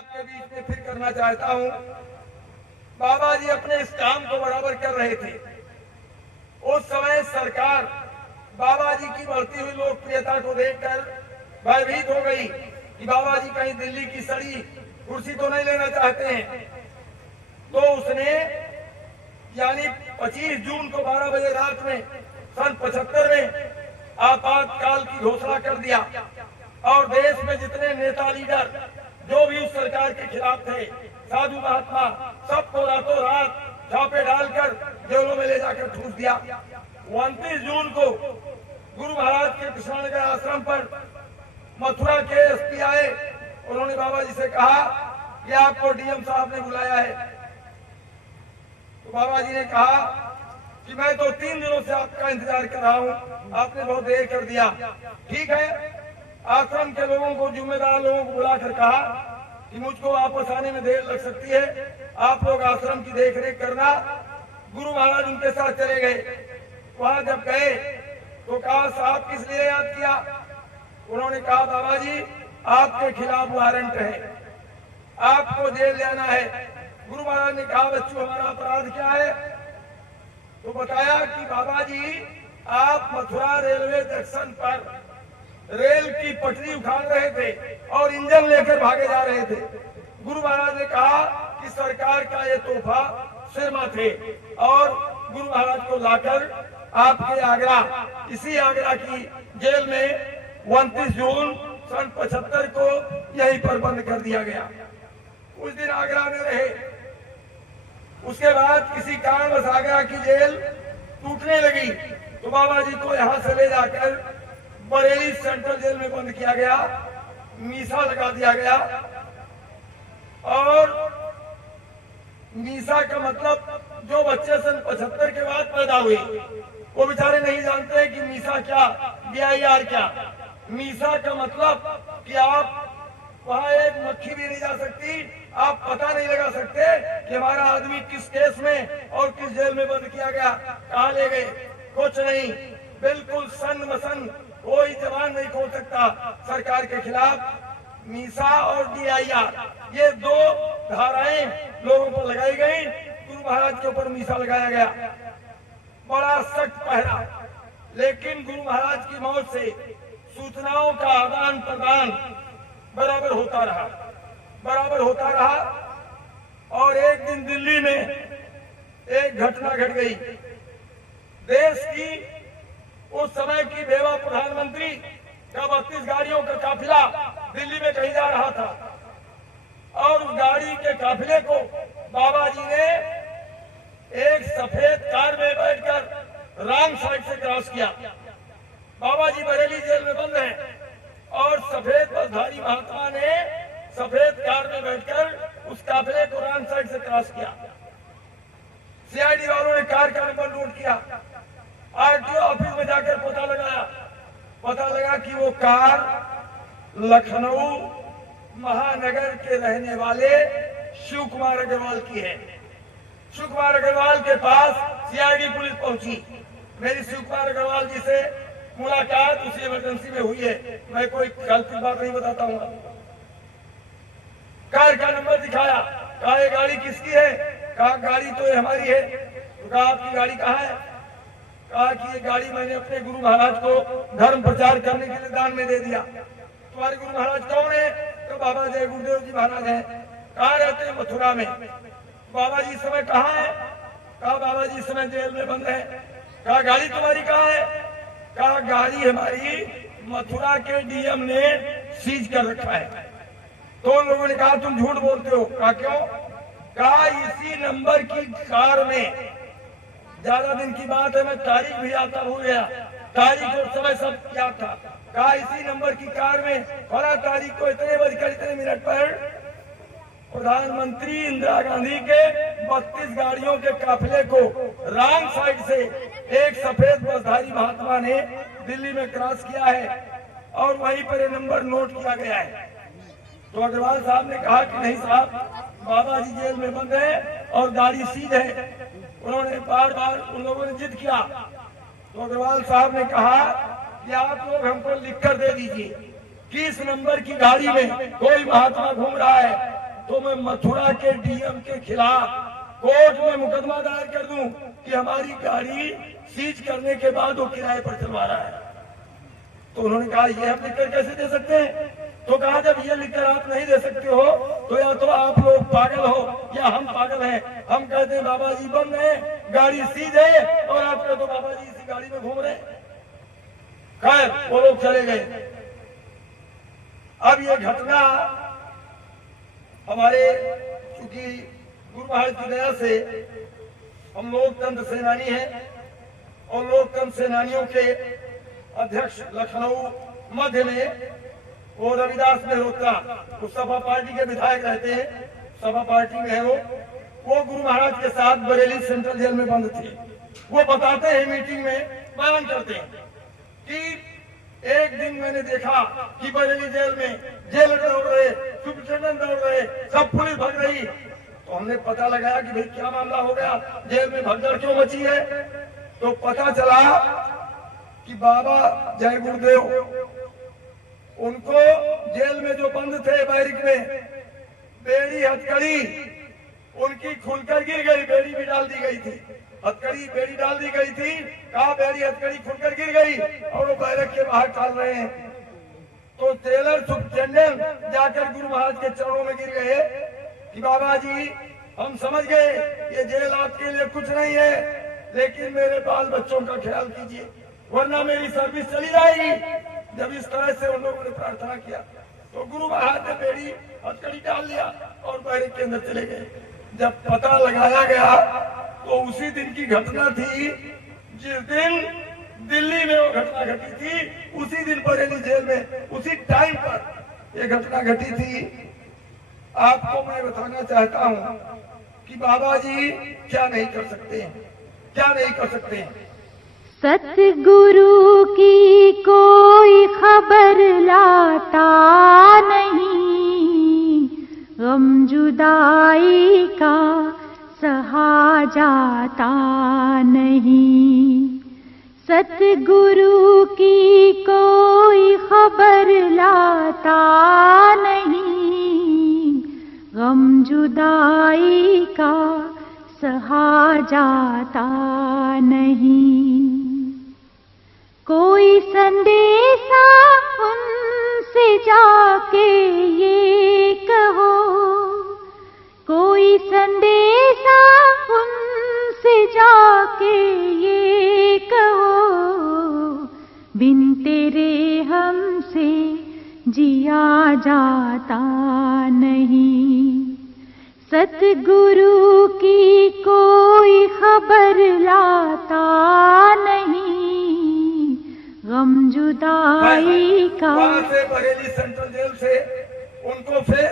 आपके बीच में फिर करना चाहता हूं। बाबा जी अपने इस काम को बराबर कर रहे थे। उस समय सरकार बाबा जी की बढ़ती हुई लोकप्रियता को देखकर भयभीत हो गई कि बाबा जी कहीं दिल्ली की सड़ी कुर्सी तो नहीं लेना चाहते हैं। तो उसने यानी 25 जून को 12 बजे रात में सन 75 में आपातकाल की घोषणा कर दिया और देश में जितने नेता लीडर जो भी उस सरकार के खिलाफ थे, साधु महात्मा, सबको रातों रात छापे डालकर जेलों में ले जाकर ठूस दिया। 29 जून को गुरु महाराज के कृष्णानगर आश्रम पर मथुरा के एसपी आए। उन्होंने बाबा जी से कहा कि आपको डीएम साहब ने बुलाया है। तो बाबा जी ने कहा कि मैं तो 3 दिनों से आपका इंतजार कर रहा हूं, आपने बहुत देर कर दिया। ठीक है, आश्रम के लोगों को, जिम्मेदार लोगों को बुलाकर कहा कि मुझको वापस आने में देर लग सकती है, आप लोग आश्रम की देखरेख करना। गुरु महाराज उनके साथ चले गए। वहां जब गए तो कहा साहब किस लिए याद किया? उन्होंने कहा बाबा जी आपके खिलाफ वारंट है, आपको जेल जाना है। गुरु महाराज ने कहा बच्चों हमारा अपराध क्या है? तो बताया कि बाबा जी आप मथुरा रेलवे जंक्शन पर रेल की पटरी उखाड़ रहे थे और इंजन लेकर भागे जा रहे थे। गुरु महाराज ने कहा कि सरकार का ये तोहफा सिरमा थे और गुरु महाराज को लाकर आपके आगरा, इसी आगरा की जेल में 29 जून सन 75 को यहीं पर बंद कर दिया गया। उस दिन आगरा में रहे। उसके बाद किसी कारणवश आगरा की जेल टूटने लगी तो बाबा जी को यहां से ले जाकर बरेली सेंट्रल जेल में बंद किया गया, मीसा लगा दिया गया। और मीसा का मतलब जो बच्चे सन 75 के बाद पैदा हुए वो बेचारे नहीं जानते कि मीसा क्या, BIR क्या। मीसा का मतलब कि आप वहां एक मक्खी भी नहीं जा सकती, आप पता नहीं लगा सकते कि हमारा आदमी किस केस में और किस जेल में बंद किया गया, कहाँ ले गए, कुछ नहीं। बिल्कुल सन मसन कोई जवान नहीं खोल सकता सरकार के खिलाफ। मीसा और DIR ये 2 धाराएं लोगों को लगाई गई। गुरु महाराज के ऊपर मीसा लगाया गया, बड़ा सख्त पहरा। लेकिन गुरु महाराज की मौत से सूचनाओं का आदान प्रदान बराबर होता रहा, बराबर होता रहा। और एक दिन दिल्ली में एक घटना घट गई। देश की उस समय की बेवा प्रधानमंत्री का 32 गाड़ियों का काफिला दिल्ली में कहीं जा रहा था और उस गाड़ी के काफिले को बाबा जी ने एक सफेद कार में बैठकर रॉन्ग साइड से क्रॉस किया। बाबा जी बरेली जेल में बंद हैं और सफेद बसधारी महात्मा ने सफेद कार में बैठकर उस काफिले को रॉन्ग साइड से क्रॉस किया। CID वालों ने कार का नंबर नोट किया, RTO ऑफिस में जाकर पता लगा कि वो कार लखनऊ महानगर के रहने वाले शिव कुमार अग्रवाल की है। शिव कुमार अग्रवाल के पास CID पुलिस पहुंची। मेरी शिव कुमार अग्रवाल जी से मुलाकात उसी इमरजेंसी में हुई है, मैं कोई काल्पनिक बात नहीं बताता हूँ। कार का नंबर दिखाया, कहा ये गाड़ी किसकी है? कहा गाड़ी तो ये हमारी है। तो कहा आपकी गाड़ी कहाँ है? कहा कि ये गाड़ी मैंने अपने गुरु महाराज को धर्म प्रचार करने के लिए दान में दे दिया। तुम्हारे गुरु महाराज कौन है? तो बाबा जय गुरुदेव जी महाराज हैं। कहाँ रहते हैं? मथुरा में। बाबा जी इस समय कहाँ है? कहा बाबा जी इस समय जेल में बंद है। कहा गाड़ी तुम्हारी कहाँ है? कहा गाड़ी हमारी मथुरा के डीएम ने सीज कर रखा है। तो उन लोगों ने कहा तुम झूठ बोलते हो। कहा क्यों? कहा इसी नंबर की कार में, ज्यादा दिन की बात है, मैं तारीख भी आता भूल गया, तारीख और समय सब याद था। कहा इसी नंबर की कार में 12 तारीख को इतने बजकर इतने मिनट पर प्रधानमंत्री इंदिरा गांधी के 32 गाड़ियों के काफिले को रॉन्ग साइड से एक सफेद बसधारी महात्मा ने दिल्ली में क्रॉस किया है और वहीं पर ये नंबर नोट किया गया है। तो अग्रवाल साहब ने कहा कि नहीं साहब, बाबा जी जेल में बंद है और गाड़ी सीज है। उन्होंने बार बार उन लोगों ने जिद किया। तो अग्रवाल साहब ने कहा कि आप लोग हमको लिखकर दे दीजिए कि इस नंबर की गाड़ी में कोई महात्मा घूम रहा है, तो मैं मथुरा के डीएम के खिलाफ कोर्ट में मुकदमा दायर कर दूं कि हमारी गाड़ी सीज करने के बाद वो किराए पर चलवा रहा है। तो उन्होंने कहा ये हम लिखकर कैसे दे सकते हैं? तो कहा जब ये लिखकर आप नहीं दे सकते हो तो या तो आप लोग पागल हो या हम पागल हैं। हम कहते हैं बाबा जी बंद है, गाड़ी सीज है, और आप कहते हो बाबा जी इसी गाड़ी में घूम रहे हैं। खैर वो लोग चले गए। अब ये घटना हमारे, चूंकि गुरु महाराज की दया से हम लोकतंत्र सेनानी हैं और लोकतंत्र सेनानियों के अध्यक्ष लखनऊ मध्य में वो रविदास मेहरोत्रा, वो सपा पार्टी के विधायक रहते हैं, सपा पार्टी में है वो गुरु महाराज के साथ बरेली सेंट्रल जेल में बंद थे। वो बताते हैं मीटिंग में, बयान करते हैं कि एक दिन मैंने देखा कि बरेली जेल में जेलर दौड़ रहे, सुपरिटेंडेंट दौड़ रहे, सब पुलिस भग रही। तो हमने पता लगाया कि भाई क्या मामला हो गया, जेल में भगदड़ क्यों मची है? तो पता चला कि बाबा जय गुरुदेव उनको जेल में जो बंद थे बैरिक में, बेड़ी हथकड़ी उनकी खुलकर गिर गई, बेड़ी भी डाल दी गई थी, हथकड़ी बेड़ी डाल दी गई थी, कहा बेड़ी हथकड़ी खुलकर गिर गई और वो बैरक के बाहर टाल रहे हैं। तो जेलर सुपरिटेंडेंट जाकर गुरु महाराज के चरणों में गिर गए कि बाबा जी हम समझ गए ये जेल आपके लिए कुछ नहीं है, लेकिन मेरे बाल बच्चों का ख्याल कीजिए वरना मेरी सर्विस चली जाएगी। जब इस तरह से उन लोगों ने प्रार्थना किया तो गुरु महाराज ने बेड़ी हथकड़ी डाल लिया और बैरक के अंदर चले गए। जब पता लगाया गया तो उसी दिन की घटना थी जिस दिन दिल्ली में वो घटना घटी थी, उसी दिन बरेली जेल में उसी टाइम पर ये घटना घटी थी। आपको मैं बताना चाहता हूँ कि बाबा जी क्या नहीं कर सकते हैं, क्या नहीं कर सकते हैं। सतगुरु की कोई खबर लाता नहीं, गम जुदाई का सहा जाता नहीं। सतगुरु की कोई खबर लाता नहीं, गम जुदाई का सहा जाता नहीं। कोई संदेशा उनसे जाके ये कहो, कोई संदेशा उनसे जाके ये कहो, बिन तेरे हमसे जिया जाता नहीं। सतगुरु की कोई खबर लाता नहीं, गम जुदाई का। वहां से बरेली सेंट्रल जेल से उनको फिर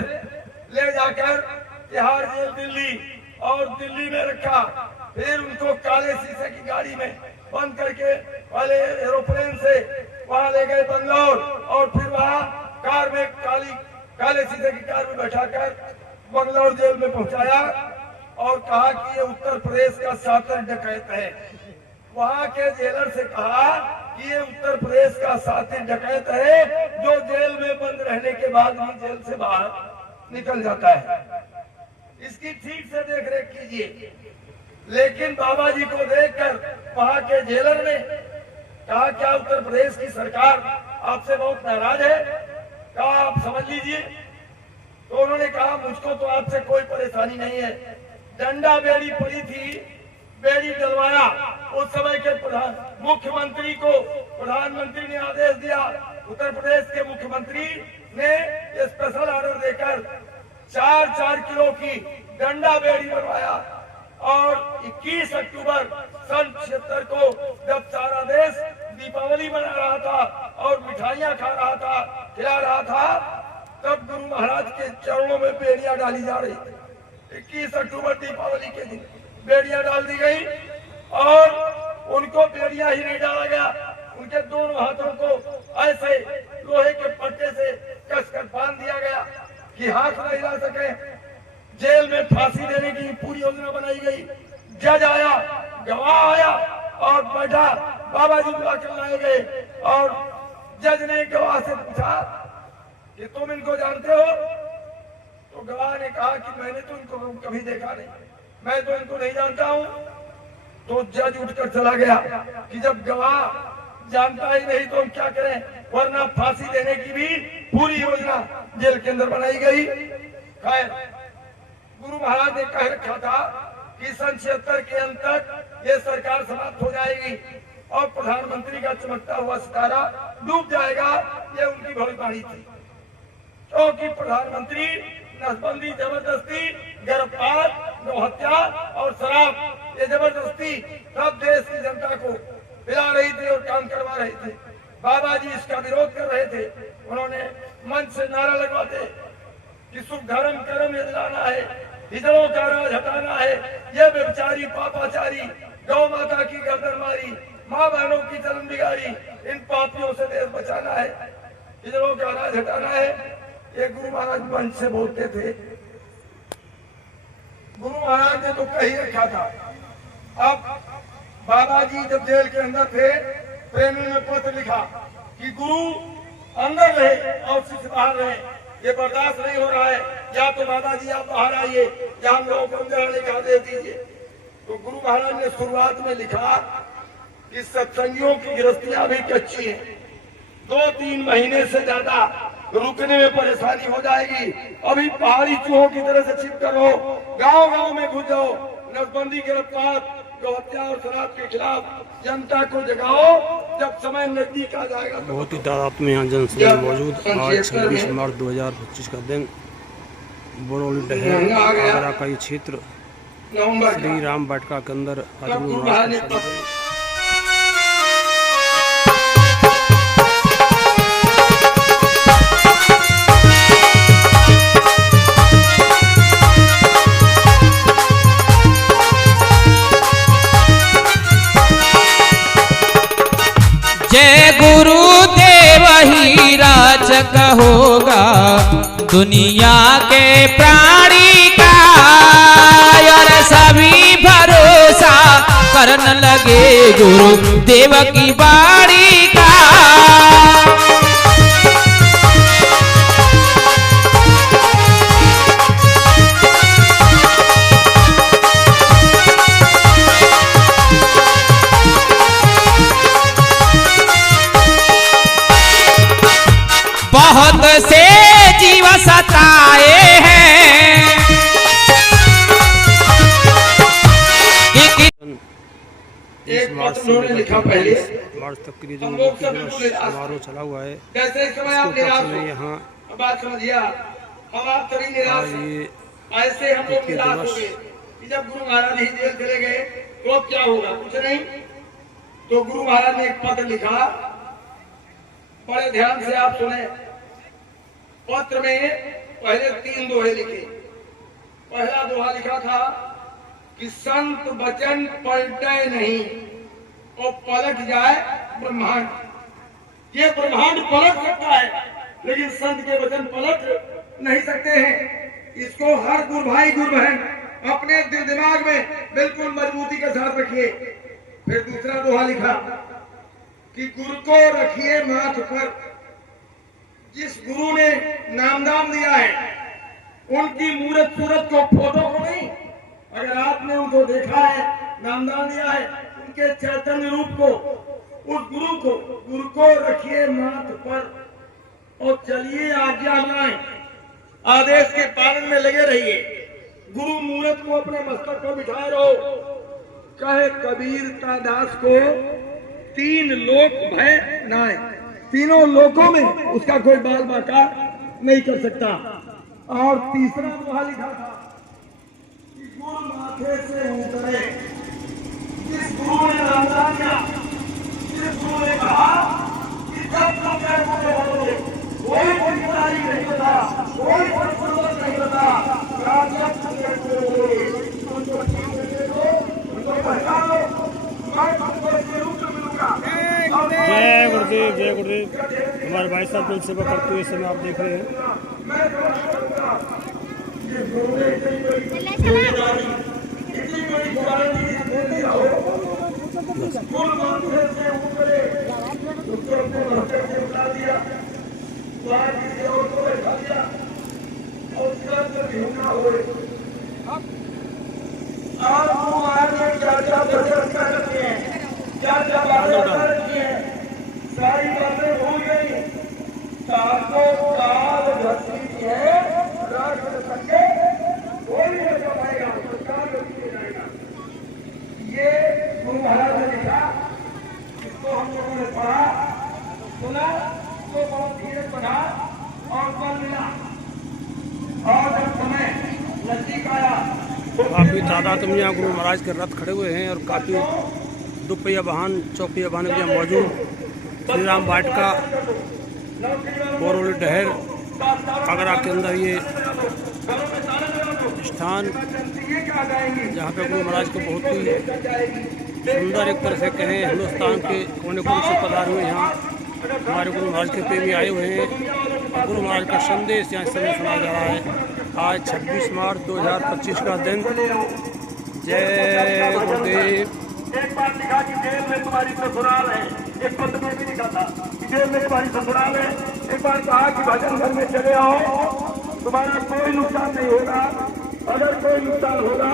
ले जाकर तिहाड़ जेल दिल्ली और दिल्ली में रखा। फिर उनको काले शीशे की गाड़ी में बंद करके वाले एरोप्लेन से वहां ले गए बंगलौर और फिर वहां कार में काले शीशे की कार में बैठाकर बंगलौर जेल में पहुंचाया और कहा कि ये उत्तर प्रदेश का शातिर डकैत है। वहां के जेलर से कहा कि ये उत्तर प्रदेश का शातिर डकैत है जो जेल में बंद रहने के बाद भी जेल से बाहर निकल जाता है, इसकी ठीक से देख रेख कीजिए। लेकिन बाबा जी को देखकर वहां के जेलर ने कहा क्या उत्तर प्रदेश की सरकार आपसे बहुत नाराज है? कहा आप समझ लीजिए। तो उन्होंने कहा मुझको तो आपसे कोई परेशानी नहीं है, डंडा बेड़ी पड़ी थी, बेड़ी डलवाया। उस समय के मुख्यमंत्री को प्रधानमंत्री ने आदेश दिया, उत्तर प्रदेश के मुख्यमंत्री ने स्पेशल ऑर्डर देकर 4-4 किलो की डंडा बेड़ी बनवाया और 21 अक्टूबर सन 76 को जब सारा देश दीपावली मना रहा था और मिठाइयां खा रहा था, खिला रहा था, तब गुरु महाराज के चरणों में बेड़ियां डाली जा रही थी। 21 अक्टूबर दीपावली के दिन बेड़ियां डाल दी गई और उनको बेड़ियां ही नहीं डाला गया, उनके दोनों हाथों को ऐसे लोहे के पट्टे से कसकर बांध दिया गया कि हाथ न हिला सके। जेल में फांसी देने की पूरी योजना बनाई गई। जज आया, गवाह आया और बैठा, बाबा जी बुलाकर लाए गए और जज ने गवाह से पूछा कि तुम इनको जानते हो? तो गवाह ने कहा कि मैंने तो इनको कभी देखा नहीं, मैं तो इनको नहीं जानता हूँ। तो जज उठकर चला गया कि जब गवाह जानता ही नहीं तो हम क्या करें, वरना फांसी देने की भी पूरी योजना जेल के अंदर बनाई गई। खैर, गुरु महाराज ने कह रखा था कि सन 76 के अंत तक ये सरकार समाप्त हो जाएगी और प्रधानमंत्री का चमकता हुआ सितारा डूब जाएगा। ये उनकी भविष्यवाणी थी, क्योंकि प्रधानमंत्री नसबंदी, जबरदस्ती, गर्भपात, गौहत्या और शराब, ये जबरदस्ती सब देश की जनता को पिला रही थी और काम करवा रहे थे। बाबा जी इसका विरोध कर रहे थे। उन्होंने मंच से नारा लगवाते कि सुख धर्म कर्म यजलाना है, हिजड़ों का राज हटाना है, ये व्यभिचारी पापाचारी गौ माता की गर्दन मारी, माँ बहनों की जन्म बिगाड़ी, इन पापियों से देश बचाना है, हिजड़ों का राज हटाना है। ये गुरु महाराज मंच से बोलते थे। गुरु महाराज ने तो कह ही रखा था। अब बाबा जी जब जेल के अंदर थे, प्रेमी ने पत्र लिखा कि गुरु अंदर रहे और शिष्य बाहर रहे, ये बर्दाश्त नहीं हो रहा है, या तो बाबा जी आप बाहर आइए या हम लोगों को अंदर आने का आदेश दीजिए। तो गुरु महाराज ने शुरुआत में लिखा कि सत्संगियों की गृहस्थियां भी कच्ची है, 2-3 महीने से ज्यादा रुकने में परेशानी हो जाएगी। अभी पहाड़ी चूहों की तरह से छिप कर हो, गाँव-गाँव में घुस जाओ, नसबंदी, गिरफ्तार, गौहत्या और शराब के खिलाफ जनता को जगाओ, जब समय नजदीक आ जाएगा। बहुत ही तादाद में यहाँ जनसभा मौजूद। आज 26 मार्च 2025 का दिन बरौली डहर आगरा का ये क्षेत्र श्री राम वाटिका के अंदर जय गुरुदेव ही राजक होगा दुनिया के प्राणी का, और सभी भरोसा करने लगे गुरुदेव की बाणी का। बहुत से जीव सताए हैं, एक पत्र लिखा पहले मार्च तक के लिए जो समारोह चला हुआ है, यहाँ बात समझिया, हम आप सभी निराश ऐसे हम लोग निराश हो गए कि जब गुरु महाराज ही जेल चले गए तो क्या होगा, कुछ नहीं। तो गुरु महाराज ने एक पत्र लिखा, बड़े ध्यान से आप सुने। पत्र में पहले 3 दोहे लिखे। पहला दोहा लिखा था कि संत वचन पलटे नहीं और पलट जाए ब्रह्मांड। ये ब्रह्मांड पलट सकता है, लेकिन संत के वचन पलट नहीं सकते हैं। इसको हर गुरु भाई गुरु बहन अपने दिल दिमाग में बिल्कुल मजबूती के साथ रखिए। फिर दूसरा दोहा लिखा कि गुरु को रखिए माथ पर। जिस गुरु ने नामदान दिया है, उनकी मूर्त सूरत को, फोटो को नहीं, अगर आपने उनको देखा है, नामदान दिया है, उनके चैतन्य रूप को, उस गुरु को रखिए माथ पर और चलिए आज्ञा बनाएं, आदेश के पालन में लगे रहिए। गुरु मूर्त को अपने मस्तक पर बिठाए रहो। कहे कबीर का दास को 3 लोक भय नाय, तीनों लोकों में उसका कोई बाल बाका नहीं कर सकता। और तीसरा दोहा लिखा था कि गुरु माथे से उतरे। जिस गुरु ने नामदान किया, जिस गुरु ने कहा कि जब तक कोई तारीफ नहीं होता, कोई फर्क नहीं होता, जय गुरुदेव, जय गुरुदेव। हमारे भाई साहब जल सेवा करते हुए समय आप देख रहे हैं। और धूना हुए। और गुरु महाराज ने क्या भजन कर रखे हैं, क्या बातें कर रखी हैं, सारी बातें भूल गई। सातों काल धरती है राज संगे कोई नहीं बचा पाएगा, सरकार बची जाएगा। ये गुरु महाराज ने लिखा, इसको हम लोगों ने पढ़ा सुना तो बहुत धीरे पढ़ा और बल मिला। और जब समय नजदीक आया काफ़ी तादाद में यहाँ गुरु महाराज के रथ खड़े हुए हैं और काफ़ी दुपहिया वाहन चौपहिया वाहन भी यहाँ मौजूद। श्री राम वाटिका बरौली डहर आगरा के अंदर ये स्थान जहाँ पे गुरु महाराज को बहुत ही सुंदर एक तरह से कहें हिंदुस्तान के कोने कोने से पधारे हुए यहाँ हमारे गुरु महाराज के प्रेमी आए हुए हैं। गुरु महाराज का संदेश यहाँ इस समय सुना जा रहा है। आज 26 मार्च 2025 का दिन। जय गुरुदेव। एक बार लिखा कि जेल में तुम्हारी ससुराल है, एक पत्र में भी लिखा था कि जेल में तुम्हारी ससुराल है। एक बार कहा कि भजन घर में चले आओ, तुम्हारा कोई नुकसान नहीं होगा, अगर कोई नुकसान होगा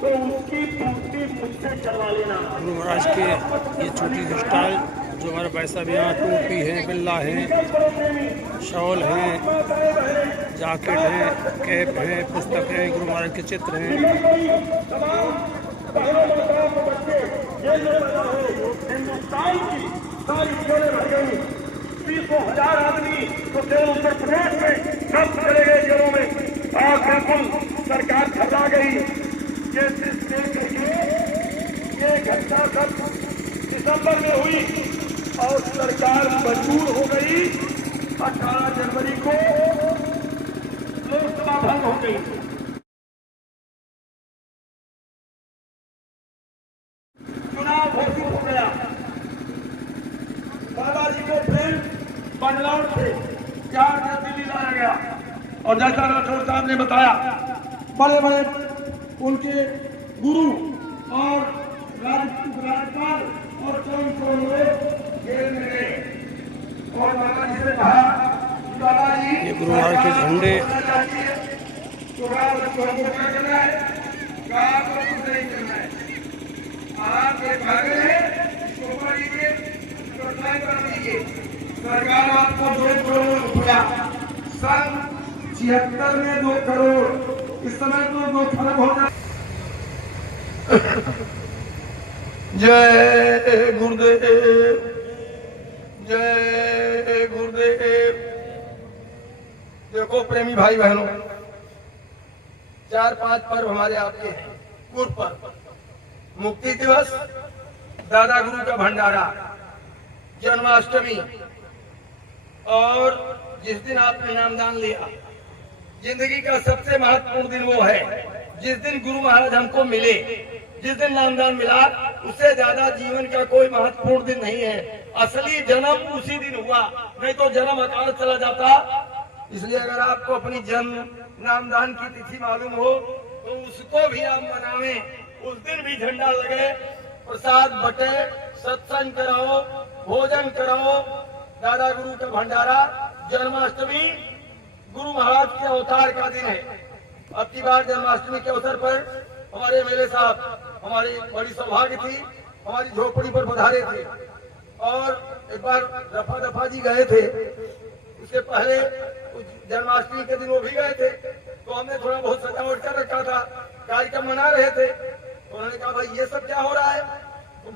तो उसकी पूर्ति मुझसे करवा लेना। गुरु महाराज के ये छोटी सी स्टाइल जो हमारे पैसा भी यहाँ टोपी है, बिल्ला है, शॉल हैं, जैकेट हैं, कैप हैं, पुस्तक हैं, गुरु महाराज के चित्र हैं। हिंदुस्तान की सारी जेलें भर गई, 20,000 आदमी तो केवल उत्तर प्रदेश में सब चले गए जेलों में। और बिल्कुल सरकार घबरा गई। ये घटना सब दिसंबर में हुई और सरकार मजबूर हो गई। 18 जनवरी को लोकसभा भंग हो गई। चुनाव घोषित हो गया। बाबा जी को फिर बंगलौर से 4 दिन दिल्ली लाया गया और जैसा राठौर साहब ने बताया, बड़े बड़े उनके गुरु और राज्यपाल और चौन लोग जेल में गए और बाबा जी से कहा, बाबा जी ये गुरु महाराज के झंडे तो क्या करना है, काम को कुछ नहीं करना है। आप ये भागे हैं, इसको पढ़ लीजिए, प्रोत्साहन कर दीजिए। सरकार आपको 2 करोड़ रुपया, सन 76 में 2 करोड़, इस समय तो 2 खरब हो जाए। जय गुरुदेव, जय गुरुदेव। देखो प्रेमी भाई बहनों, 4-5 पर्व हमारे आपके हैं। गुरु पर्व, मुक्ति दिवस, दादा गुरु का भंडारा, जन्माष्टमी और जिस दिन आपने नामदान लिया। जिंदगी का सबसे महत्वपूर्ण दिन वो है जिस दिन गुरु महाराज हमको मिले। जिस दिन नामदान मिला उससे ज्यादा जीवन का कोई महत्वपूर्ण दिन नहीं है। असली जन्म उसी दिन हुआ, नहीं तो जन्म अकाल चला जाता। इसलिए अगर आपको अपनी जन्म नामदान की तिथि मालूम हो तो उसको भी आप मनावें। उस दिन भी झंडा लगे, प्रसाद बटे, सत्संग कराओ, भोजन कराओ। दादा गुरु का भंडारा, जन्माष्टमी गुरु महाराज के अवतार का दिन है। अब की बार जन्माष्टमी के अवसर पर हमारे एमएलए साहब, हमारी बड़ी सौभाग्य थी, हमारी झोपड़ी पर पधारे थे और एक बार रफा दफा जी गए थे। उसके पहले जन्माष्टमी के दिन वो भी गए थे, तो हमने थोड़ा बहुत सजावट कर रखा था, कार्यक्रम मना रहे थे। तो उन्होंने कहा, भाई ये सब क्या हो रहा है?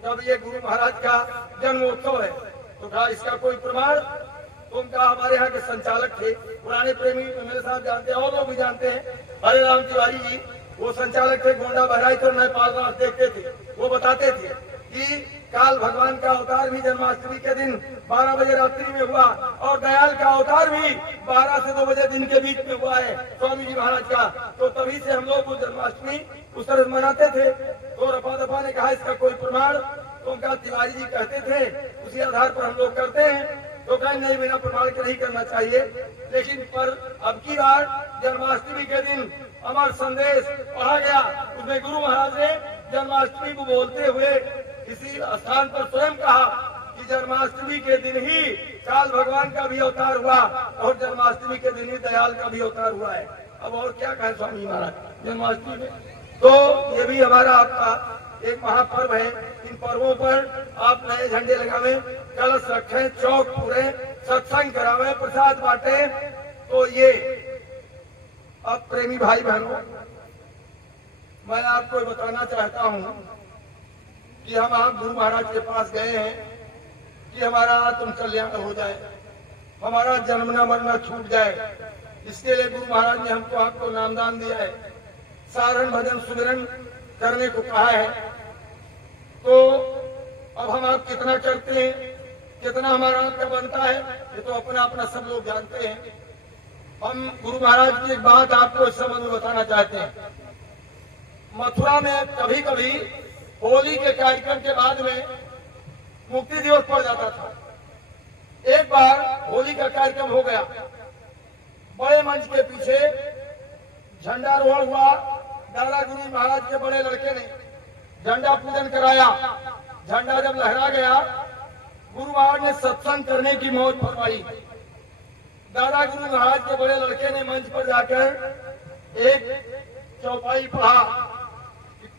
तुम ये गुरु महाराज का जन्मोत्सव है। तो कहा इसका कोई प्रमाण? तुम कहा हमारे यहाँ के संचालक थे, पुराने प्रेमी मेरे साथ जानते हैं और लोग भी जानते हैं, हरे राम तिवारी जी, वो संचालक थे। गोंडा बहराइच और नेपाल रात देखते थे। वो बताते थे कि काल भगवान का अवतार भी जन्माष्टमी के दिन 12 बजे रात्रि में हुआ और दयाल का अवतार भी 12 से 2 बजे दिन के बीच में हुआ है, स्वामी जी महाराज का। तो तभी से हम लोग वो जन्माष्टमी उस तरह मनाते थे। तो रफा दफा ने कहा इसका कोई प्रमाण? तो उनका तिवारी जी कहते थे, उसी आधार पर हम लोग करते हैं। तो कहीं नहीं, बिना प्रमाण के नहीं करना चाहिए। लेकिन पर अब की बार जन्माष्टमी के दिन अमर संदेश पढ़ा गया। उसमें गुरु महाराज ने जन्माष्टमी को बोलते हुए इसी स्थान पर स्वयं कहा कि जन्माष्टमी के दिन ही काल भगवान का भी अवतार हुआ और जन्माष्टमी के दिन ही दयाल का भी अवतार हुआ है। अब और क्या कहें स्वामी महाराज जन्माष्टमी में। तो ये भी हमारा आपका एक महापर्व है। इन पर्वों पर आप नए झंडे लगावे, कलश रखें, चौक पूरे, सत्संग करावे, प्रसाद बांटे। तो ये अब प्रेमी भाई बहनों, मैं आपको बताना चाहता हूं कि हम आप गुरु महाराज के पास गए हैं कि हमारा आत्म कल्याण हो जाए, हमारा जन्मना मरना छूट जाए। इसके लिए गुरु महाराज ने हमको आपको नामदान दिया है, सारण भजन सुमिरन करने को कहा है। तो अब हम आप कितना करते हैं, कितना हमारा आपका बनता है, ये तो अपना अपना सब लोग जानते हैं। हम गुरु महाराज की एक बात आपको इस संबंध में बताना चाहते हैं। मथुरा में कभी कभी होली के कार्यक्रम के बाद में मुक्ति दिवस पड़ जाता था। एक बार होली का कार्यक्रम हो गया, बड़े मंच के पीछे झंडारोहण हुआ। दादा गुरु महाराज के बड़े लड़के ने झंडा पूजन कराया। झंडा जब लहरा गया, गुरु महाराज ने सत्संग करने की मौज फरमाई। दादा गुरु महाराज के बड़े लड़के ने मंच पर जाकर एक चौपाई पढ़ा,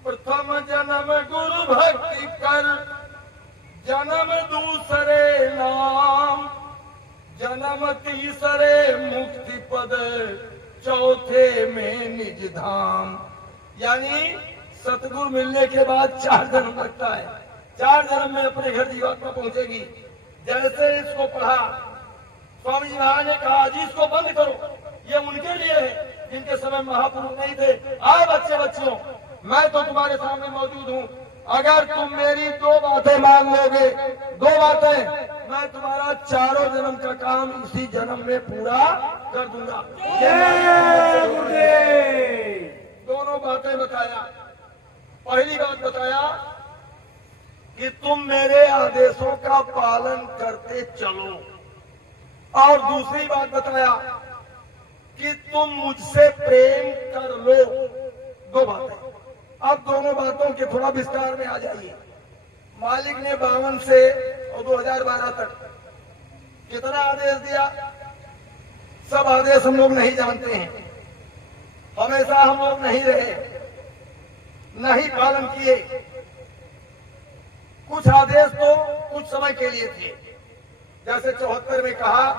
प्रथम जन्म गुरु भक्ति कर, जन्म दूसरे नाम, जन्म तीसरे मुक्ति पद, चौथे में निज धाम। यानी सतगुरु मिलने के बाद 4 जन्म लगता है, 4 जन्म में अपने घर जीवात्मा पहुंचेगी। जैसे इसको पढ़ा, स्वामी जी महाराज ने कहा जी इसको बंद करो, ये उनके लिए है जिनके समय महापुरुष नहीं थे। आओ बच्चे बच्चियों, मैं तो तुम्हारे सामने मौजूद हूँ, अगर तुम मेरी 2 बातें मांग लोगे, 2 बातें, मैं तुम्हारा 4 जन्म का काम इसी जन्म में पूरा कर दूंगा। दोनों बातें बताया। पहली बात बताया कि तुम मेरे आदेशों का पालन करते चलो, और दूसरी बात बताया कि तुम मुझसे प्रेम कर लो। 2 बातें। अब दोनों बातों के थोड़ा विस्तार में आ जाइए। मालिक ने 52 से और 2012 तक कितना आदेश दिया, सब आदेश हम लोग नहीं जानते हैं। हमेशा हम लोग नहीं रहे, नहीं पालन किए। कुछ आदेश तो कुछ समय के लिए थे, जैसे 74 में कहा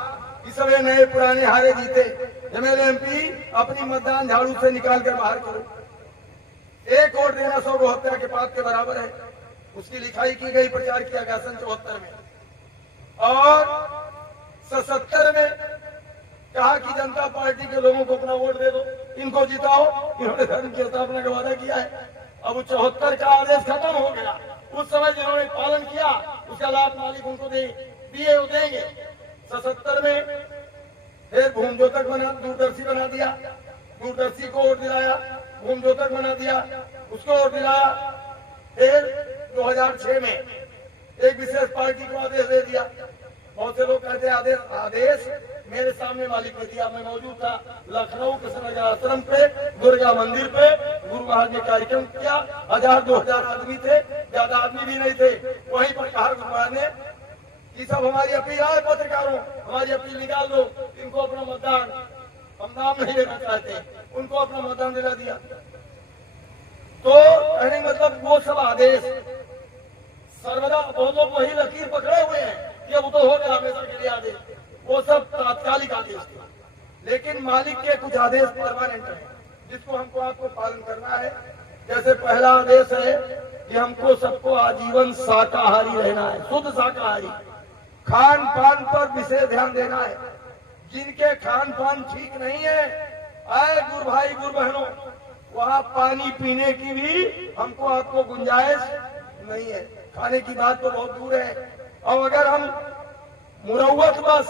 कि सभी नए पुराने हारे जीते, एमएलए अपनी मतदान झाड़ू से निकाल कर बाहर करो। 1 वोट देना 100 गो हत्या के पाप के बराबर है। उसकी लिखाई की गई, प्रचार किया गया सन 74 में। और 77 में कहा कि जनता पार्टी के लोगों को अपना वोट दे दो, इनको जिताओ, इन्होंने धर्म की स्थापना का वादा किया है। अब 74 का आदेश खत्म हो गया। उस समय जिन्होंने पालन किया उसका लाभ मालिक उनको दिए वो देंगे। 77 में फिर भूम ज्योतक बना, दूरदर्शी बना दिया, दूरदर्शी को वोट दिलाया, भूम ज्योतक बना दिया, उसको वोट दिलाया। फिर 2006 में एक विशेष पार्टी को आदेश दे दिया। बहुत से लोग कहते हैं आदेश मेरे सामने मालिक ने दिया, मैं मौजूद था लखनऊ कृष्णनगर आश्रम पे, दुर्गा मंदिर पे गुरु महाराज ने कार्यक्रम किया। 1000-2000 आदमी थे, ज्यादा आदमी भी नहीं थे। वहीं पर कहा गुरु महाराज ने कि सब हमारी अपील आए, पत्रकारों हमारी अपील निकाल दो, इनको अपना मतदान, हम नाम नहीं लेना चाहते, उनको अपना मतदान दिला दिया। तो कहने मतलब वो सब आदेश सर्वदा बहुत लोग वही लकीर पकड़े हुए हैं कि अब तो हो गया हमेशा के लिए आदेश, वो सब तात्कालिक आदेश थे। लेकिन मालिक के कुछ आदेश परमानेंट है, जिसको हमको आपको पालन करना है। जैसे पहला आदेश है कि हमको सबको आजीवन शाकाहारी रहना है, शुद्ध शाकाहारी। खान पान पर विशेष ध्यान देना है। जिनके खान पान ठीक नहीं है, आए गुरु भाई गुरु बहनों, वहाँ पानी पीने की भी हमको आपको गुंजाइश नहीं है। खाने की बात तो बहुत दूर है। और अगर हम मुरव्वत बस,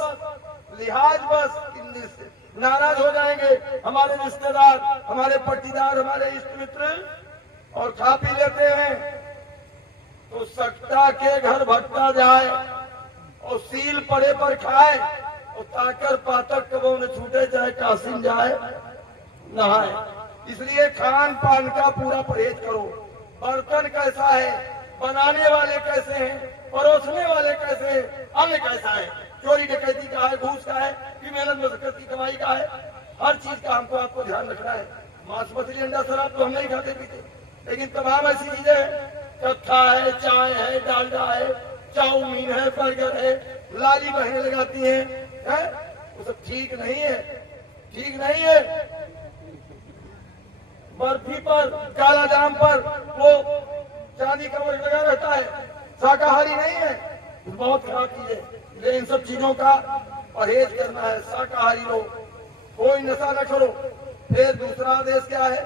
लिहाज बस नाराज हो जाएंगे, हमारे रिश्तेदार, हमारे पट्टीदार, हमारे इष्ट मित्र, और खा पी लेते हैं, तो सकता के घर भटका जाए और सील पड़े पर खाए और ताकर पातक कबो न छूटे, चाहे कासिम जाए नहाए। इसलिए खान पान का पूरा परहेज करो। बर्तन कैसा है, बनाने वाले कैसे हैं, परोसने वाले कैसे हैं, अन्न कैसा है, चोरी डकैती का है, घूस का है कि मेहनत मशक्कत की कमाई का है। हर चीज का हमको आपको ध्यान रखना है। मांस मछली अंडा शराब तो हम नहीं खाते पीते, लेकिन तमाम ऐसी चीजें हैं, कत्था है, चाय है, डालडा है, चाउमीन है, बर्गर है, लाली बहनें लगाती हैं, वो सब ठीक नहीं है, ठीक नहीं है। बर्फी पर, काला जाम पर वो चांदी का वर्क लगा रहता है, शाकाहारी नहीं है, बहुत खराब चीज है। इसलिए इन सब चीजों का परहेज करना है। शाकाहारी लो, कोई नशा न करो। फिर दूसरा आदेश क्या है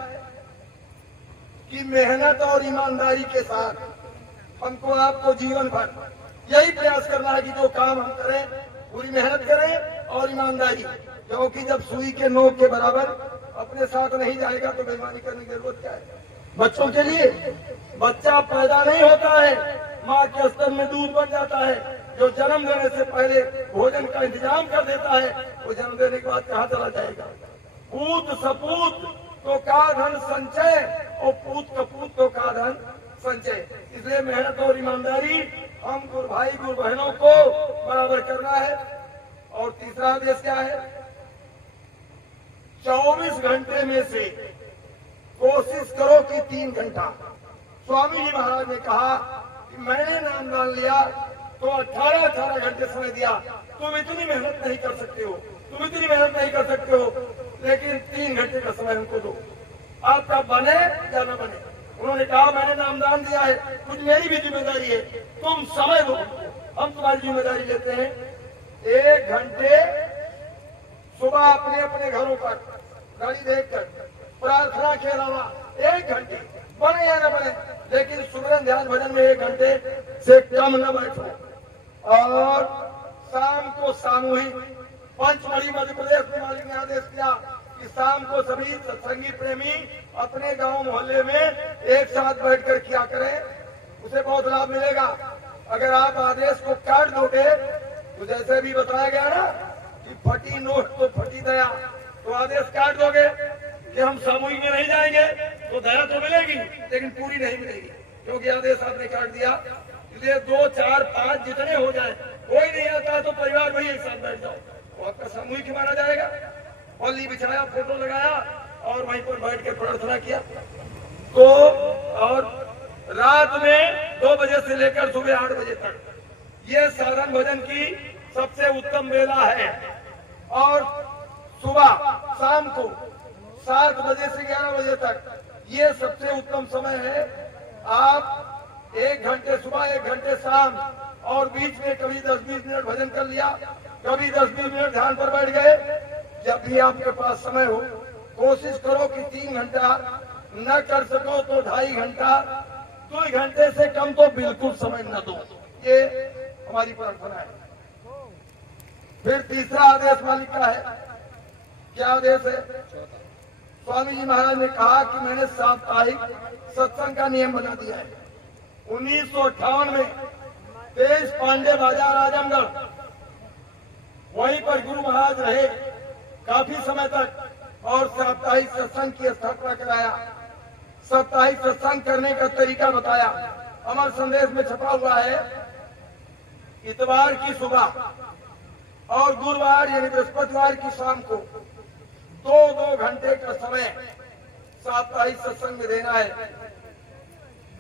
कि मेहनत और ईमानदारी के साथ हमको आपको जीवन भर यही प्रयास करना है कि जो काम हम करें पूरी मेहनत करें और ईमानदारी, क्योंकि जब सुई के नोक के बराबर अपने साथ नहीं जाएगा तो बेईमानी करने की जरूरत क्या है। बच्चों के लिए बच्चा पैदा नहीं होता है, माँ के स्तन में दूध बन जाता है। जो जन्म देने से पहले भोजन का इंतजाम कर देता है वो जन्म देने के बाद कहाँ चला जाएगा। पूत सपूत तो का धन संचय और पूत कपूत तो का धन संचय। इसलिए मेहनत और ईमानदारी हम गुरु भाई गुरु बहनों को बराबर करना है। और तीसरा आदेश क्या है, 24 घंटे में से कोशिश करो कि 3 घंटा। स्वामी जी महाराज ने कहा कि मैंने नामदान लिया तो 18 घंटे समय दिया, तुम इतनी मेहनत नहीं कर सकते हो, तुम इतनी मेहनत नहीं कर सकते हो, लेकिन 3 घंटे का समय हमको दो, आपका बने या न बने। उन्होंने कहा मैंने नामदान दिया है, कुछ मेरी भी जिम्मेदारी है, तुम समय दो, हम तुम्हारी जिम्मेदारी लेते हैं। 1 घंटे सुबह अपने अपने घरों पर गाड़ी देखकर प्रार्थना के अलावा 1 घंटे बने या न बने, लेकिन सुमिरन ध्यान भजन में 1 घंटे से कम न बैठो। और शाम को सामूहिक पंचमढ़ी मध्य प्रदेश में मालिक ने आदेश किया कि शाम को सभी सत्संगी प्रेमी अपने गांव मोहल्ले में एक साथ बैठकर किया करें, उसे बहुत लाभ मिलेगा। अगर आप आदेश को काट दोगे तो जैसे भी बताया गया ना कि फटी नोट तो फटी दया, तो आदेश काट दोगे कि हम सामूहिक में नहीं जाएंगे तो दया तो मिलेगी लेकिन पूरी नहीं मिलेगी, क्योंकि आदेश आपने काट दिया। इसलिए 2, 4, 5 जितने हो जाए, कोई नहीं आता तो परिवार वही एक साथ बैठ जाओ, वो आपका सामूहिक ही माना जाएगा। पल्ली बिछाया, फोटो लगाया और वहीं पर बैठ के प्रार्थना किया। तो और रात में 2 बजे से लेकर सुबह 8 बजे तक ये साधन भजन की सबसे उत्तम वेला है। और सुबह शाम को 7 बजे से 11 बजे तक ये सबसे उत्तम समय है। आप 1 घंटे सुबह 1 घंटे शाम, और बीच में कभी 10-20 मिनट भजन कर लिया, कभी 10-20 मिनट ध्यान पर बैठ गए। जब भी आपके पास समय हो कोशिश करो कि 3 घंटा, न कर सको तो 2.5 घंटा, 2 घंटे से कम तो बिल्कुल समय न दो, ये हमारी प्रार्थना है। फिर तीसरा आदेश मालिक का है। क्या आदेश है? स्वामी जी महाराज ने कहा कि मैंने साप्ताहिक सत्संग का नियम बना दिया है। 1958 में 23 पांडे बाजार आजमगढ़, वहीं पर गुरु महाराज रहे काफी समय तक और साप्ताहिक सत्संग की स्थापना कराया। साप्ताहिक सत्संग करने का तरीका बताया। अमर संदेश में छपा हुआ है। इतवार की सुबह और गुरुवार यानी बृहस्पतिवार की शाम को 2-2 घंटे का समय साप्ताहिक सत्संग में देना है।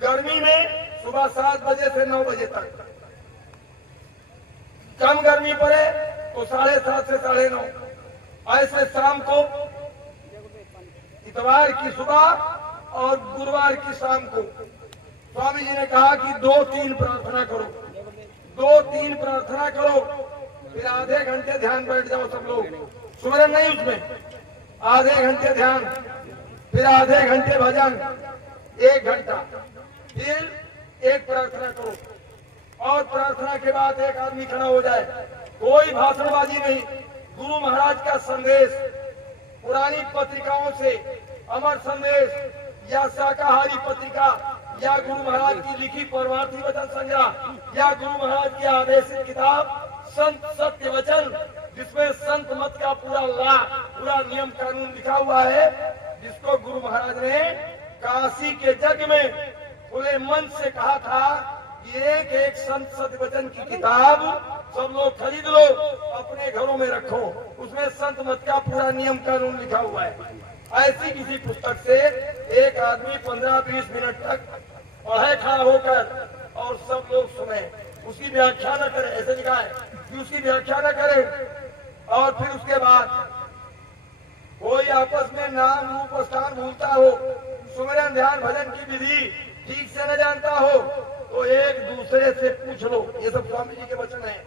गर्मी में सुबह 7 बजे से 9 बजे तक, कम गर्मी पड़े तो 7:30 से 9:30। ऐसे शाम को इतवार की सुबह और गुरुवार की शाम को स्वामी जी ने कहा कि 2-3 प्रार्थना करो, 2-3 प्रार्थना करो, फिर आधे घंटे ध्यान बैठ जाओ सब लोग, सुमिरन नहीं उसमें, आधे घंटे ध्यान, फिर आधे घंटे भजन, 1 घंटा, फिर 1 प्रार्थना करो। और प्रार्थना के बाद एक आदमी खड़ा हो जाए, कोई भाषणबाजी नहीं, गुरु महाराज का संदेश पुरानी पत्रिकाओं से, अमर संदेश या शाकाहारी पत्रिका या गुरु महाराज की लिखी परमार्थी वचन संग्रह या गुरु महाराज की आदेशित किताब संत सत्य वचन, जिसमें संत मत का पूरा नियम कानून लिखा हुआ है, जिसको गुरु महाराज ने काशी के जग में खुले मन से कहा था कि एक संत सत्य वचन की किताब सब लोग खरीद लो, अपने घरों में रखो, उसमें संत मत का पूरा सारा नियम कानून लिखा हुआ है। ऐसी किसी पुस्तक से एक आदमी 15-20 मिनट तक पढ़े खड़ा होकर और सब लोग सुने, उसकी व्याख्या न करे, ऐसे लिखा है कि उसकी व्याख्या न करे, और फिर उसके बाद कोई आपस में नाम रूप स्थान भूलता हो, सुमिरन ध्यान भजन की विधि ठीक से न जानता हो, तो एक दूसरे से पूछ लो। ये सब स्वामी जी के वचन है।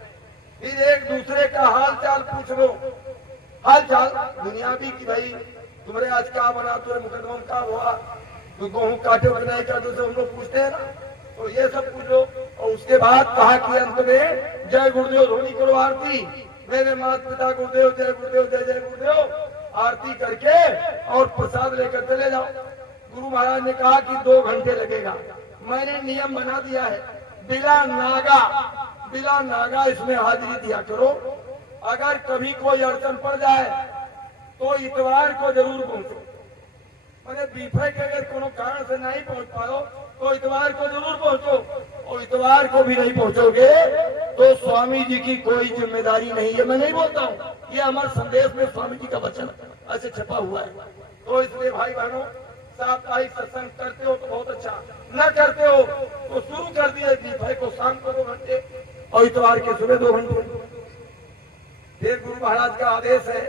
फिर एक दूसरे का हाल चाल पूछ लो, हाल चाल दुनियावी की, भाई तुम्हारे आज क्या बना, तुम्हारे मुकदमा में क्या हुआ, तू गेहूं काटे कि नहीं काटे, हम लोग पूछते हैं ना, तो ये सब पूछ लो। और उसके बाद कहा कि अंत में जय गुरुदेव ध्वनि करो आरती, मेरे माता पिता गुरुदेव जय गुरुदेव जय जय गुरुदेव आरती करके और प्रसाद लेकर चले जाओ। गुरु महाराज ने कहा कि 2 घंटे लगेगा। मैंने नियम बना दिया है, बिला नागा इसमें हाजिरी दिया करो। अगर कभी कोई अड़चन पड़ जाए तो इतवार को जरूर पहुंचो। मैंने बीफे के अगर कोनो कारण से नहीं पहुंच पाओ तो इतवार को जरूर पहुंचो, और इतवार को भी नहीं पहुंचोगे तो स्वामी जी की कोई जिम्मेदारी नहीं है। मैं नहीं बोलता हूँ, ये हमारे संदेश में स्वामी जी का वचन ऐसे छपा हुआ है। तो इसलिए भाई बहनों, साप्ताहिक सत्संग करते हो तो बहुत अच्छा, न करते हो तो शुरू कर दिए बीफे को शाम को 2 घंटे और इतवार के सुबह 2 घंटे। फिर गुरु महाराज का आदेश है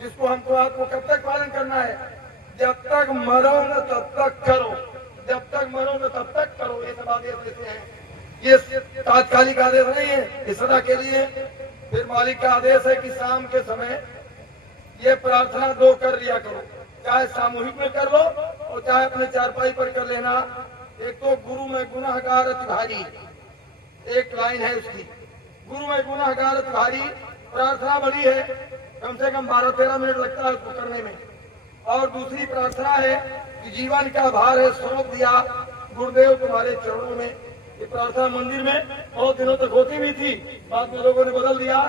जिसको हमको आपको कब तक पालन करना है, जब तक मरो न तब तक करो, जब तक मरो न तब तक करो। ये सब आदेश देते हैं, ये तात्कालिक आदेश नहीं है, ये सदा के लिए। फिर मालिक का आदेश है कि शाम के समय ये प्रार्थना 2 कर लिया करो, चाहे सामूहिक में कर लो और चाहे अपने चारपाई पर कर लेना। एक तो गुरु में गुनाहगार अति भारी, एक लाइन है उसकी, गुरु में गुनाहगार अति भारी। प्रार्थना बड़ी है, कम से कम 12-13 मिनट लगता है उसको करने में। और दूसरी प्रार्थना है कि जीवन का भार है सौंप दिया गुरुदेव तुम्हारे चरणों में। ये प्रार्थना मंदिर में बहुत दिनों तक होती भी थी, बाद में लोगों ने बदल दिया।